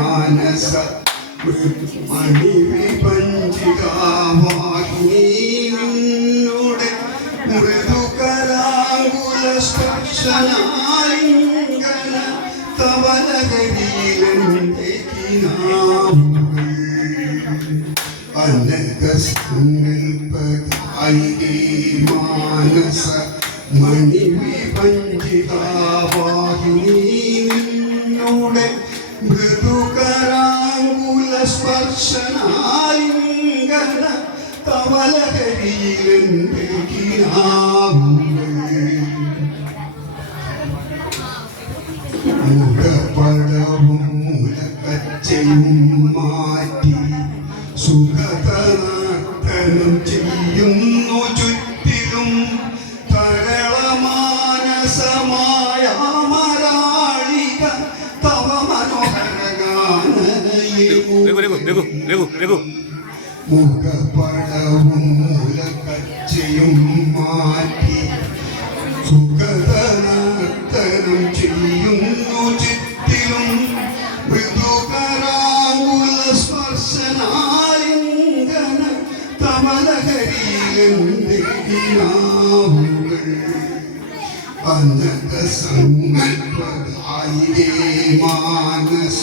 മാനസ മണിവിപഞ്ചികാവാഹിനിയുടെ മൃദുകരാകുല സ്പർശനാലിംഗന കിനാവുകൾ അനകസങ്കൽപ്പകായി മാനസ മണിവിപഞ്ചികാവാഹിനിയുടെ മൃദുകരാങ്കുല സ്പർശനാലിംഗന തവലകരിയിലെന്റെ കിനാവുകൾ മുലക്കച്ചയും മായ സുഖതനാട്ടനം ചെയ്യുന്നു ചുറ്റിലും തരളമാനസമായ മരാളിക തവ രഘു രഘു രഘു രഘു രഘു മൂലക്കച്ചയും മാറ്റി സുഖതനത്തനം ചെയ്യുന്നു തമലകരിയിലെന്റെ കിനാവുകൾ അനകസങ്കൽപ്പതായിരേ മാനസ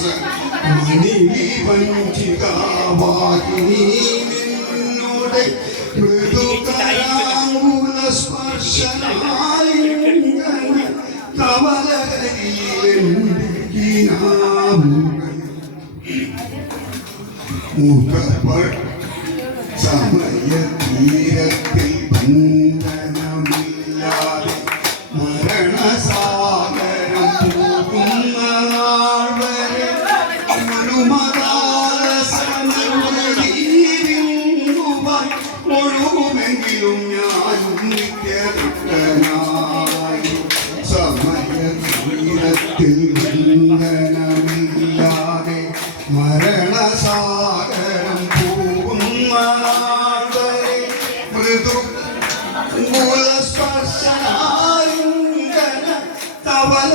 മണിവിപഞ്ചികാവാഹിനിയുടെ മൃദുകരാങ്കുല സ്പർശനാലിംഗന കമലകരിയിലെന്റെ കിനാവുകൾ മുഖപ്പ സമയതീരത്തിൽ ബന്ധനമില്ലാതെ മരണസാഗരം പോകുന്ന നാൾ വരെ മനുമതാലസമൃതിരിങ്ങുവാൻ ഒഴുകുമെങ്കിലും ഞാനും നിത്യദുഃഖനായി സമയതീരത്തിൽ ബന്ധനമില്ലാതെ മരണസാഗരം പോകുന്ന നാൾ വരെ മൃദു മൂലസ്പർശനാലിംഗന തവലകരിയിലെന്റെ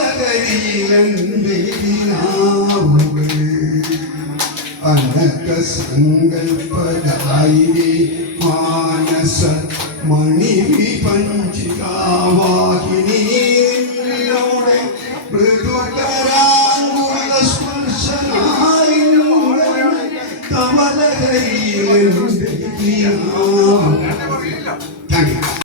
കിനാവുകൾ അനക സങ്കൽപ്പരായി മാനസ മണി വിപഞ്ചികാവാഹിനിയോടെ മൃദുകരാങ്കുല സ്പർശനാലിംഗന തവലകരിയിലെന്റെ കിനാവുകൾ